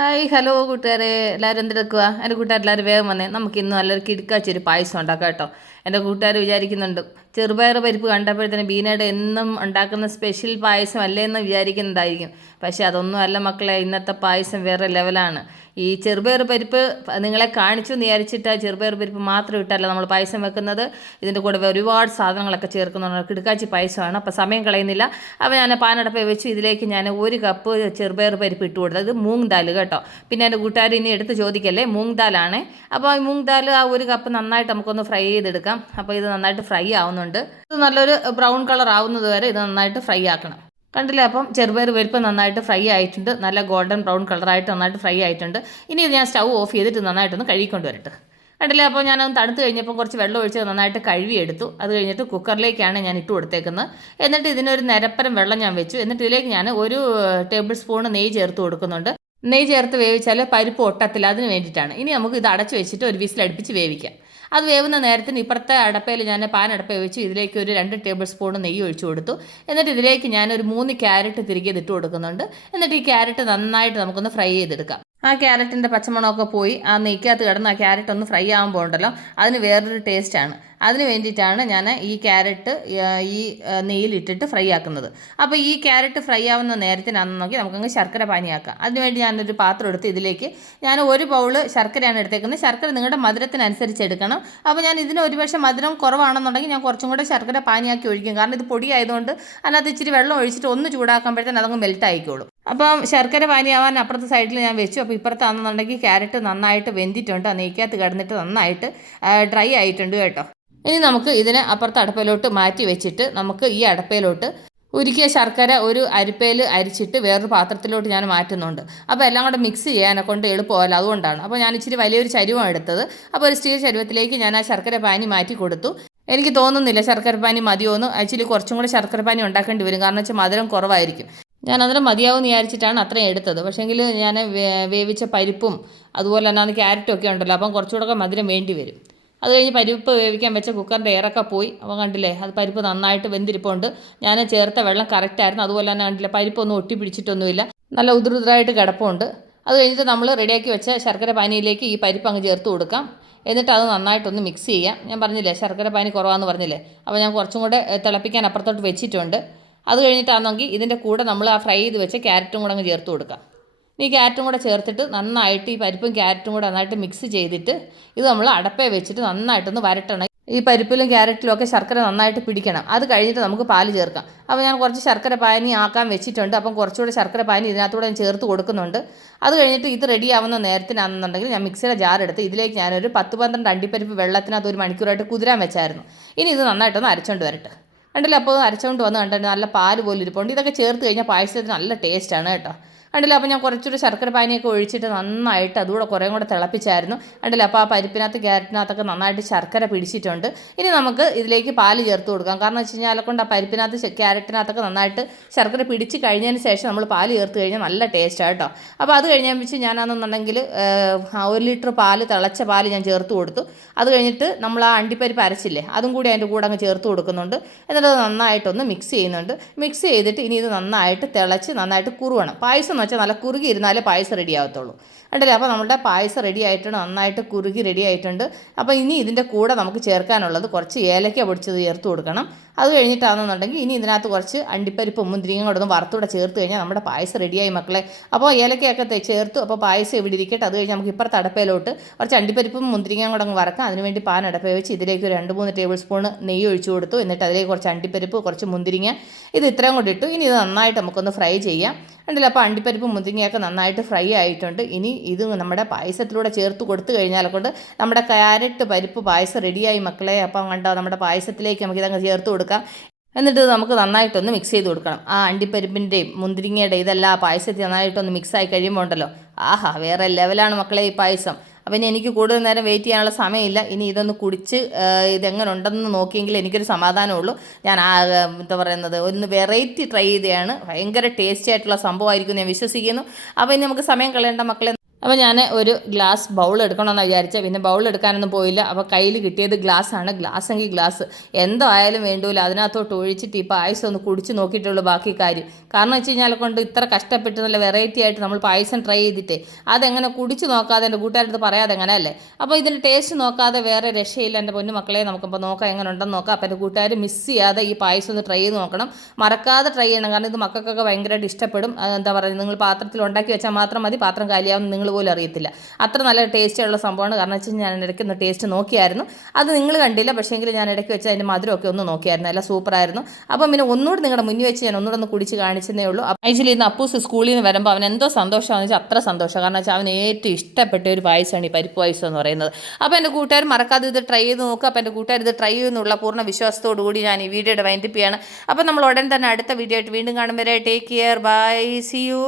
Hi hello കൂട്ടുകാരെ എല്ലാവരും എന്തെടുക്കുക എൻ്റെ കൂട്ടുകാരെല്ലാവരും വേഗം വന്നേ നമുക്ക് ഇന്ന് നല്ലൊരു കിടക്കാച്ചൊരു പായസം ഉണ്ടാക്കാം കേട്ടോ. എൻ്റെ കൂട്ടുകാർ വിചാരിക്കുന്നുണ്ട് ചെറുപയർ പരിപ്പ് കണ്ടപ്പോഴത്തേന് ബീനയുടെ എന്നും ഉണ്ടാക്കുന്ന സ്പെഷ്യൽ പായസം അല്ലേ എന്ന് വിചാരിക്കുന്നതായിരിക്കും. പക്ഷേ അതൊന്നും അല്ല മക്കളെ, ഇന്നത്തെ പായസം വേറെ ലെവലാണ്. ഈ ചെറുപയർ പരിപ്പ് നിങ്ങളെ കാണിച്ചു എന്ന് വിചാരിച്ചിട്ട് ആ ചെറുപയർ പരിപ്പ് മാത്രം ഇട്ടല്ല നമ്മൾ പായസം വെക്കുന്നത്. ഇതിൻ്റെ കൂടെ ഒരുപാട് സാധനങ്ങളൊക്കെ ചേർക്കുന്നുണ്ട്. കിടക്കാച്ചി പായസമാണ്. അപ്പോൾ സമയം കളയുന്നില്ല. അപ്പോൾ ഞാൻ പാനടപ്പ വെച്ച് ഇതിലേക്ക് ഞാൻ 1 കപ്പ് ചെറുപയർ പരിപ്പ് ഇട്ട് കൊടുത്തത്. ഇത് മൂങ് ദാൽ കേട്ടോ. പിന്നെ എൻ്റെ കൂട്ടുകാർ ഇനി എടുത്ത് ചോദിക്കല്ലേ, മൂങ് ദാലാണ്. അപ്പോൾ ഈ മൂങ് ദാൽ ആ 1 കപ്പ് നന്നായിട്ട് നമുക്കൊന്ന് ഫ്രൈ ചെയ്തെടുക്കാം. അപ്പോൾ ഇത് നന്നായിട്ട് ഫ്രൈ ആവുന്നുണ്ട്. ഇത് നല്ലൊരു ബ്രൗൺ കളർ ആവുന്നത് വരെ ഇത് നന്നായിട്ട് ഫ്രൈ ആക്കണം. കണ്ടില്ലേ, അപ്പം ചെറുപയർ പരിപ്പ് നന്നായിട്ട് ഫ്രൈ ആയിട്ടുണ്ട്. നല്ല ഗോൾഡൻ ബ്രൗൺ കളറായിട്ട് നന്നായിട്ട് ഫ്രൈ ആയിട്ടുണ്ട്. ഇനി ഞാൻ സ്റ്റൗ ഓഫ് ചെയ്തിട്ട് നന്നായിട്ടൊന്ന് കഴുകിക്കൊണ്ട് വരട്ടെ. കണ്ടില്ലേ, അപ്പോൾ ഞാനൊന്ന് തണുത്ത് കഴിഞ്ഞപ്പോൾ കുറച്ച് വെള്ളം ഒഴിച്ച് നന്നായിട്ട് കഴുകിയെടുത്തു. അത് കഴിഞ്ഞിട്ട് കുക്കറിലേക്കാണ് ഞാൻ ഇട്ട് കൊടുത്തേക്കുന്നത്. എന്നിട്ട് ഇതിനൊരു നിരപ്പരം വെള്ളം ഞാൻ വെച്ചു. എന്നിട്ട് ഇതിലേക്ക് ഞാൻ 1 ടേബിൾ സ്പൂൺ നെയ്യ് ചേർത്ത് കൊടുക്കുന്നുണ്ട്. നെയ്യ് ചേർത്ത് വേവിച്ചാൽ പരിപ്പ് ഒട്ടത്തില്ല, അതിന് വേണ്ടിയിട്ടാണ്. ഇനി നമുക്ക് ഇത് അടച്ച് വെച്ചിട്ട് ഒരു വിസിലടുപ്പിച്ച് വേവിക്കാം. അത് വേവുന്ന നേരത്തിന് ഇപ്പുറത്തെ അടപ്പയിൽ ഞാൻ പാനടപ്പ വെച്ച് ഇതിലേക്ക് ഒരു 2 ടേബിൾ സ്പൂൺ നെയ്യ് ഒഴിച്ചു കൊടുത്തു. എന്നിട്ട് ഇതിലേക്ക് ഞാൻ ഒരു 3 ക്യാരറ്റ് തിരികെ ഇട്ട് കൊടുക്കുന്നുണ്ട്. എന്നിട്ട് ഈ ക്യാരറ്റ് നന്നായിട്ട് നമുക്കൊന്ന് ഫ്രൈ ചെയ്തെടുക്കാം. ആ ക്യാരറ്റിൻ്റെ പച്ചമണമൊക്കെ പോയി ആ നെയ്ക്കകത്ത് കിടന്ന് ആ ക്യാരറ്റ് ഒന്ന് ഫ്രൈ ആകുമ്പോൾ ഉണ്ടല്ലോ, അതിന് വേറൊരു ടേസ്റ്റാണ്. അതിന് വേണ്ടിയിട്ടാണ് ഞാൻ ഈ ക്യാരറ്റ് ഈ നെയ്യിലിട്ടിട്ട് ഫ്രൈ ആക്കുന്നത്. അപ്പോൾ ഈ ക്യാരറ്റ് ഫ്രൈ ആവുന്ന നേരത്തിനാണെന്ന് നോക്കി നമുക്കങ്ങ് ശർക്കര പാനിയാക്കാം. അതിനുവേണ്ടി ഞാനൊരു പാത്രം എടുത്ത് ഇതിലേക്ക് ഞാൻ 1 ബൗള് ശർക്കരയാണ് എടുത്തേക്കുന്നത്. ശർക്കര നിങ്ങളുടെ മധുരത്തിനനുസരിച്ച് എടുക്കണം. അപ്പോൾ ഞാൻ ഇതിന് ഒരുപക്ഷെ മധുരം കുറവാണെന്നുണ്ടെങ്കിൽ ഞാൻ കുറച്ചും കൂടെ ശർക്കര പാനിയാക്കി ഒഴിക്കും. കാരണം ഇത് പൊടി ആയതുകൊണ്ട് അതിനകത്ത് ഇച്ചിരി വെള്ളം ഒഴിച്ചിട്ട് ഒന്ന് ചൂടാക്കുമ്പോഴത്തേന് അതങ്ങ് മെൽറ്റ് ആയിക്കോളും. അപ്പം ശർക്കര പാനിയാവാൻ അപ്പുറത്തെ സൈഡിൽ ഞാൻ വെച്ചു. അപ്പോൾ ഇപ്പുറത്താണെന്നുണ്ടെങ്കിൽ ക്യാരറ്റ് നന്നായിട്ട് വെന്തിട്ടുണ്ട്. ആ നെയ്ക്കകത്ത് കിടന്നിട്ട് നന്നായിട്ട് ഡ്രൈ ആയിട്ടുണ്ട് കേട്ടോ. ഇനി നമുക്ക് ഇതിനെ അപ്പുറത്തെ അടപ്പയിലോട്ട് മാറ്റി വെച്ചിട്ട് നമുക്ക് ഈ അടപ്പയിലോട്ട് ഉരുക്കിയ ശർക്കര ഒരു അരിപ്പയിൽ അരിച്ചിട്ട് വേറൊരു പാത്രത്തിലോട്ട് ഞാൻ മാറ്റുന്നുണ്ട്. അപ്പോൾ എല്ലാം കൂടെ മിക്സ് ചെയ്യാനെ കൊണ്ട് എളുപ്പമല്ല, അതുകൊണ്ടാണ്. അപ്പോൾ ഞാൻ ഇച്ചിരി വലിയൊരു ചരുവമാണ് എടുത്തത്. അപ്പോൾ ഒരു സ്റ്റീൽ ചരുവത്തിലേക്ക് ഞാൻ ആ ശർക്കര പാനി മാറ്റി കൊടുത്തു. എനിക്ക് തോന്നുന്നില്ല ശർക്കര പാനി മതിയോന്ന്. ആക്ച്വലി കുറച്ചും കൂടെ ശർക്കര പാനി ഉണ്ടാക്കേണ്ടി വരും, കാരണം വെച്ചാൽ മധുരം കുറവായിരിക്കും. ഞാൻ അതിന് മതിയാവും വിചാരിച്ചിട്ടാണ് അത്രയും എടുത്തത്. പക്ഷേങ്കിൽ ഞാൻ വേവിച്ച പരിപ്പും അതുപോലെ തന്നെ ക്യാരറ്റും ഒക്കെ ഉണ്ടല്ലോ, അപ്പം കുറച്ചുകൂടെ മധുരം വേണ്ടി വരും. അത് കഴിഞ്ഞ് പരിപ്പ് വേവിക്കാൻ വെച്ച കുക്കറിൻ്റെ എയറൊക്കെ പോയി. അപ്പോൾ കണ്ടില്ലേ, അത് പരിപ്പ് നന്നായിട്ട് വെന്തിരിപ്പുണ്ട്. ഞാൻ ചേർത്ത വെള്ളം കറക്റ്റായിരുന്നു. അതുപോലെ തന്നെ കണ്ടില്ലേ, പരിപ്പൊന്നും ഒട്ടി പിടിച്ചിട്ടൊന്നുമില്ല, നല്ല ഉതിരുതിരായിട്ട് കിടപ്പുണ്ട്. അത് കഴിഞ്ഞിട്ട് നമ്മൾ റെഡിയാക്കി വെച്ച ശർക്കര പാനിയിലേക്ക് ഈ പരിപ്പ് അങ്ങ് ചേർത്ത് കൊടുക്കാം. എന്നിട്ട് അത് നന്നായിട്ടൊന്ന് മിക്സ് ചെയ്യാം. ഞാൻ പറഞ്ഞില്ലേ ശർക്കര പാനി കുറവാന്ന് പറഞ്ഞില്ലേ, അപ്പോൾ ഞാൻ കുറച്ചും കൂടെ തിളപ്പിക്കാൻ അപ്പുറത്തോട്ട് വെച്ചിട്ടുണ്ട്. അത് കഴിഞ്ഞിട്ടാണെങ്കിൽ ഇതിൻ്റെ കൂടെ നമ്മൾ ആ ഫ്രൈ ചെയ്ത് വെച്ച ക്യാരറ്റും കൂടെ അങ്ങ് ചേർത്ത് കൊടുക്കാം. ഈ ക്യാരറ്റും കൂടെ ചേർത്തിട്ട് നന്നായിട്ട് ഈ പരിപ്പും ക്യാരറ്റും കൂടെ നന്നായിട്ട് മിക്സ് ചെയ്തിട്ട് ഇത് നമ്മൾ അടപ്പേ വെച്ചിട്ട് നന്നായിട്ടൊന്ന് വരട്ടണം. ഈ പരിപ്പിലും ക്യാരറ്റിലും ഒക്കെ ശർക്കര നന്നായിട്ട് പിടിക്കണം. അത് കഴിഞ്ഞിട്ട് നമുക്ക് പാല് ചേർക്കാം. അപ്പോൾ ഞാൻ കുറച്ച് ശർക്കര പാനി ആക്കാൻ വെച്ചിട്ടുണ്ട്. അപ്പം കുറച്ചുകൂടെ ശർക്കര പാനി ഇതിനകത്തൂടെ ഞാൻ ചേർത്ത് കൊടുക്കുന്നുണ്ട്. അത് കഴിഞ്ഞിട്ട് ഇത് റെഡി ആവുന്ന നേരത്തിനാണെന്നുണ്ടെങ്കിൽ ഞാൻ മിക്സിയുടെ ജാറെടുത്ത് ഇതിലേക്ക് ഞാനൊരു 10-12 അണ്ടിപ്പരിപ്പ് വെള്ളത്തിനകത്ത് 1 മണിക്കൂറായിട്ട് കുതിരാൻ വെച്ചായിരുന്നു. ഇനി ഇത് നന്നായിട്ടൊന്ന് അരച്ചുകൊണ്ട് വരട്ടെ. കണ്ടില്ല, അപ്പോൾ അരച്ചുകൊണ്ട് വന്ന് കണ്ടിട്ട് നല്ല പാല് പോലെ ഇരിപ്പുണ്ട്. ഇതൊക്കെ ചേർത്ത് കഴിഞ്ഞാൽ പായസത്തിന് നല്ല ടേസ്റ്റാണ് കേട്ടോ. കണ്ടില്ല, അപ്പോൾ ഞാൻ കുറച്ചൊരു ശർക്കര പാനിയൊക്കെ ഒഴിച്ചിട്ട് നന്നായിട്ട് അതുകൂടെ കുറേ കൂടെ തിളപ്പിച്ചായിരുന്നു. കണ്ടില്ല, അപ്പോൾ ആ പരിപ്പിനകത്ത് ക്യാരറ്റിനകത്തൊക്കെ നന്നായിട്ട് ശർക്കര പിടിച്ചിട്ടുണ്ട്. ഇനി നമുക്ക് ഇതിലേക്ക് പാല് ചേർത്ത് കൊടുക്കാം. കാരണം വെച്ച് കഴിഞ്ഞാൽ കൊണ്ട് ആ പരിപ്പിനകത്ത് ക്യാരറ്റിനകത്തൊക്കെ നന്നായിട്ട് ശർക്കര പിടിച്ച് കഴിഞ്ഞതിന് ശേഷം നമ്മൾ പാല് ചേർത്ത് കഴിഞ്ഞാൽ നല്ല ടേസ്റ്റാണ് കേട്ടോ. അപ്പോൾ അത് കഴിഞ്ഞാൽ വെച്ച് ഞാനാണെന്നുണ്ടെങ്കിൽ 1 ലിറ്റർ പാല്, തിളച്ച പാല് ഞാൻ ചേർത്ത് കൊടുത്തു. അത് കഴിഞ്ഞിട്ട് നമ്മൾ ആ അണ്ടിപ്പരിപ്പ് അരച്ചില്ലേ, അതും കൂടി അതിൻ്റെ കൂടെ അങ്ങ് ചേർത്ത് കൊടുക്കുന്നുണ്ട്. എന്നിട്ട് അത് നന്നായിട്ടൊന്ന് മിക്സ് ചെയ്യുന്നുണ്ട്. മിക്സ് ചെയ്തിട്ട് ഇനി ഇത് നന്നായിട്ട് തിളച്ച് നന്നായിട്ട് കുറുവണം. പായസം എന്ന് വെച്ചാൽ നല്ല കുറുകി ഇരുന്നാലേ പായസം റെഡി ആകത്തുള്ളൂ. കണ്ടില്ലേ, അപ്പോൾ നമ്മുടെ പായസം റെഡി ആയിട്ടുണ്ട്, നന്നായിട്ട് കുറുകി റെഡി ആയിട്ടുണ്ട്. അപ്പോൾ ഇനി ഇതിൻ്റെ കൂടെ നമുക്ക് ചേർക്കാനുള്ളത് കുറച്ച് ഏലക്ക പൊടിച്ചത് ചേർത്ത് കൊടുക്കണം. അത് കഴിഞ്ഞിട്ടാണെന്നുണ്ടെങ്കിൽ ഇനി ഇതിനകത്ത് കുറച്ച് അണ്ടിപ്പരിപ്പും മുന്തിരിങ്ങയും കൂടെ ഒന്ന് വറുത്തൂടെ ചേർത്ത് കഴിഞ്ഞാൽ നമ്മുടെ പായസം റെഡിയായി മക്കളെ. അപ്പോൾ ഏലക്കയൊക്കെ ചേർത്തു. അപ്പോൾ പായസം ഇവിടെ ഇരിക്കട്ടെ. അത് കഴിഞ്ഞ് നമുക്ക് ഇപ്പുറത്ത് അടപ്പയിലോട്ട് കുറച്ച് അണ്ടിപ്പരിപ്പും മുന്തിരിങ്ങയും കൂടെ അങ്ങ് വറക്കാം. അതിനുവേണ്ടി പാൻ അടപ്പ വെച്ച് ഇതിലേക്ക് 2-3 ടേബിൾ സ്പൂൺ നെയ്യ് ഒഴിച്ചു കൊടുത്തു. എന്നിട്ട് അതിലേക്ക് കുറച്ച് അണ്ടിപ്പരിപ്പ്, കുറച്ച് മുന്തിരിങ്ങ, ഇത് ഇത്രയും കൂടി ഇട്ടു. ഇനി ഇത് നന്നായിട്ട് നമുക്കൊന്ന് ഫ്രൈ ചെയ്യാം. കണ്ടില്ല, അപ്പോൾ അണ്ടിപ്പരിപ്പും മുന്തിരിങ്ങയൊക്കെ നന്നായിട്ട് ഫ്രൈ ആയിട്ടുണ്ട്. ഇനി ഇത് നമ്മുടെ പായസത്തിലൂടെ ചേർത്ത് കൊടുത്തു കഴിഞ്ഞാൽ കൊണ്ട് നമ്മുടെ ക്യാരറ്റ് പരിപ്പ് പായസം റെഡിയായി മക്കളെ. അപ്പം കണ്ടോ, നമ്മുടെ പായസത്തിലേക്ക് നമുക്കിതങ്ങ് ചേർത്ത് കൊടുക്കാം. എന്നിട്ട് നമുക്ക് നന്നായിട്ടൊന്ന് മിക്സ് ചെയ്ത് കൊടുക്കണം. ആ അണ്ടിപ്പരിപ്പിൻ്റെയും മുന്തിരിങ്ങയുടെ ഇതെല്ലാം പായസത്തിൽ നന്നായിട്ടൊന്ന് മിക്സായി കഴിയുമ്പോൾ ഉണ്ടല്ലോ, ആഹാ വേറെ ലെവലാണ് മക്കളെ ഈ പായസം. അപ്പം ഇനി എനിക്ക് കൂടുതൽ നേരം വെയിറ്റ് ചെയ്യാനുള്ള സമയമില്ല. ഇനി ഇതൊന്ന് കുടിച്ച് ഇതെങ്ങനെ ഉണ്ടെന്ന് നോക്കിയെങ്കിൽ എനിക്കൊരു സമാധാനമുള്ളൂ. ഞാൻ എന്താ പറയുന്നത്, ഒന്ന് വെറൈറ്റി ട്രൈ ചെയ്തതാണ്. ഭയങ്കര ടേസ്റ്റി ആയിട്ടുള്ള സംഭവമായിരിക്കും ഞാൻ വിശ്വസിക്കുന്നു. അപ്പോൾ ഇനി നമുക്ക് സമയം കളയേണ്ട മക്കളെ, അപ്പോൾ ഞാൻ ഒരു ഗ്ലാസ് ബൗൾ എടുക്കണമെന്ന് വിചാരിച്ചത്. പിന്നെ ബൗൾ എടുക്കാനൊന്നും പോയില്ല. അപ്പോൾ കയ്യിൽ കിട്ടിയത് ഗ്ലാസ്സാണ്. ഗ്ലാസ്സെങ്കിൽ ഗ്ലാസ് എന്തോ ആയാലും വേണ്ടൂല, അതിനകത്തോട്ട് ഒഴിച്ചിട്ട് ഈ പായസം ഒന്ന് കുടിച്ച് നോക്കിയിട്ടുള്ളൂ ബാക്കി കാര്യം. കാരണം വെച്ച് കഴിഞ്ഞാൽ കൊണ്ട് ഇത്ര കഷ്ടപ്പെട്ട് നല്ല വെറൈറ്റി ആയിട്ട് നമ്മൾ പായസം ട്രൈ ചെയ്തിട്ടേ അതെങ്ങനെ കുടിച്ച് നോക്കാതെ എൻ്റെ കൂട്ടുകാരടുത്ത് പറയാതെ എങ്ങനെ അല്ലേ. അപ്പോൾ ഇതിൻ്റെ ടേസ്റ്റ് നോക്കാതെ വേറെ രക്ഷയില്ല എൻ്റെ പൊന്നു മക്കളെ. നമുക്കിപ്പോൾ നോക്കാം എങ്ങനെ ഉണ്ടെന്ന് നോക്കാം. അപ്പോൾ എൻ്റെ കൂട്ടുകാർ മിസ് ചെയ്യാതെ ഈ പായസം ഒന്ന് ട്രൈ ചെയ്ത് നോക്കണം, മറക്കാതെ ട്രൈ ചെയ്യണം. കാരണം ഇത് മക്കൾക്കൊക്കെ ഭയങ്കരമായിട്ട് ഇഷ്ടപ്പെടും. എന്താ പറയുക, നിങ്ങൾ പാത്രത്തിൽ ഉണ്ടാക്കി വെച്ചാൽ മാത്രം മതി, പാത്രം കാലിയാവുന്ന നിങ്ങൾ പോലും അറിയത്തില്ല. അത്ര നല്ല ടേസ്റ്റുള്ള സംഭവമാണ്. കാരണം വെച്ച് കഴിഞ്ഞാൽ ഞാൻ ഇടയ്ക്ക് ഒന്ന് ടേസ്റ്റ് നോക്കിയായിരുന്നു, അത് നിങ്ങൾ കണ്ടില്ല, പക്ഷേങ്കിൽ ഞാൻ ഇടയ്ക്ക് വെച്ച് അതിൻ്റെ മധുരമൊക്കെ ഒന്ന് നോക്കിയായിരുന്നു, എല്ലാം സൂപ്പറായിരുന്നു. അപ്പം പിന്നെ ഒന്നുകൂടി നിങ്ങളുടെ മുന്നിൽ വെച്ച് ഞാൻ ഒന്നുകൂടെ ഒന്ന് കുടിച്ച് കാണിച്ചതേ ഉള്ളൂ. ആക്ച്വലി ഇന്ന് അപ്പൂസ് സ്കൂളിൽ നിന്ന് വരുമ്പോൾ അവൻ എന്തോ സന്തോഷമാണെന്ന് വെച്ചാൽ അത്ര സന്തോഷം. കാരണം വെച്ചാൽ അവന് ഏറ്റവും ഇഷ്ടപ്പെട്ട ഒരു പായസമാണ് ഈ പരിപ്പ് പായസം എന്ന് പറയുന്നത്. അപ്പോൾ എൻ്റെ കൂട്ടുകാർ മറക്കാതെ ഇത് ട്രൈ ചെയ്ത് നോക്കുക. അപ്പോൾ എൻ്റെ കൂട്ടുകാർ ഇത് ട്രൈ ചെയ്യുന്നുള്ള പൂർണ്ണ വിശ്വാസത്തോടു കൂടി ഞാൻ ഈ വീഡിയോയുടെ വൈൻഡപ്പ് ചെയ്യാണ്. അപ്പോൾ നമ്മൾ ഉടൻ തന്നെ അടുത്ത വീഡിയോ ആയിട്ട് വീണ്ടും കാണും വരെ take care, bye, see U.